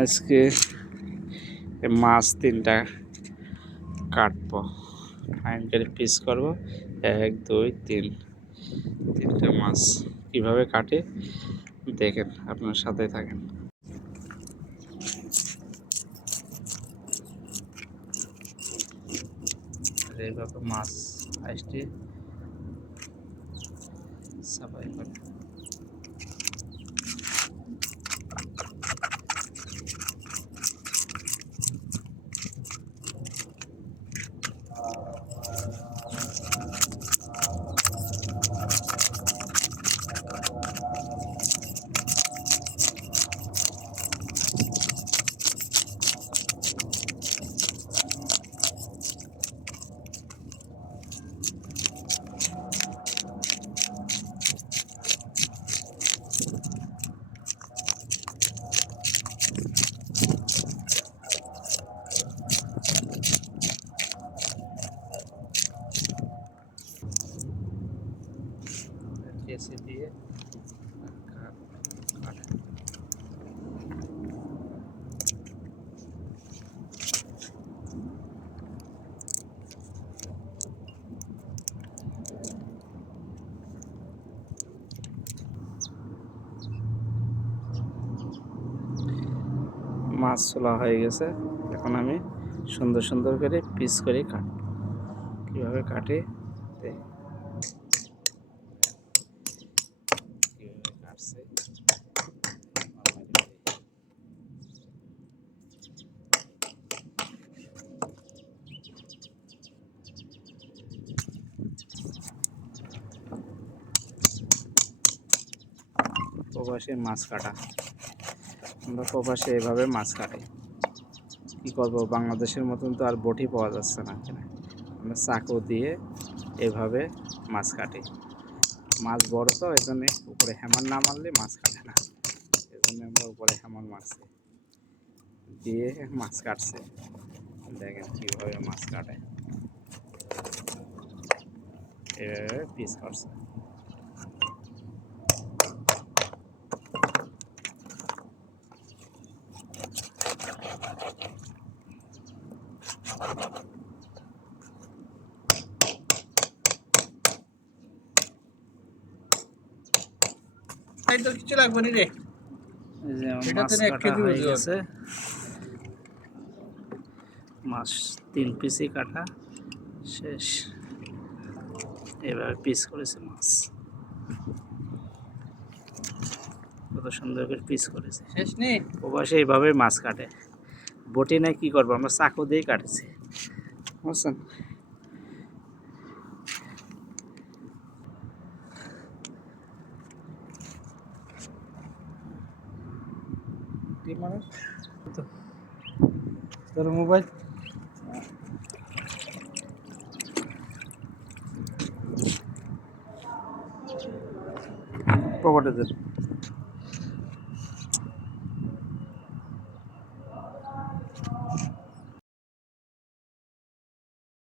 আজকে মাছ 3টা কাটবো, ফাইন করে পিস করবো। 1 2 3 3টা মাছ কিভাবে কাটে দেখেন, আপনার সাথে থাকেন। এইভাবে মাছ আসছে সাফাই করে। কেসে দিয়ে মাছ ছোলা হয়ে গেছে। এখন আমি সুন্দর সুন্দর করে পিস করে কাটব। কীভাবে কাটে কীভাবে কাটছে প্রবাসে মাছ কাটা। আমরা প্রবাসে এভাবে মাছ কাটি। কী করবো, বাংলাদেশের মতন তো আর বটি পাওয়া যাচ্ছে না এখানে। আমরা চাকু দিয়ে এভাবে মাছ কাটি। মাছ বড় তো, এই জন্যে উপরে হ্যামার না মারলে মাছ কাটে না। এই জন্য আমরা উপরে হ্যামার মারছি, দিয়ে মাছ কাটছে। দেখেন কীভাবে মাছ কাটে, এভাবে পিস করছে। কিছু লাগবে নি রে, মাছ কাটা হয়ে গেছে। মাছ 3 পিসই কাটা শেষ। এভাবে পিস করেছে মাছ, কত সুন্দর করে পিস করেছে। শেষ নেই, প্রবাসে এইভাবে মাছ কাটে। বটি নাই, কি করবো, আমরা চাকু দিয়ে কাটেছি, বুঝছেন। তোর মোবাইল পকেটে দেন।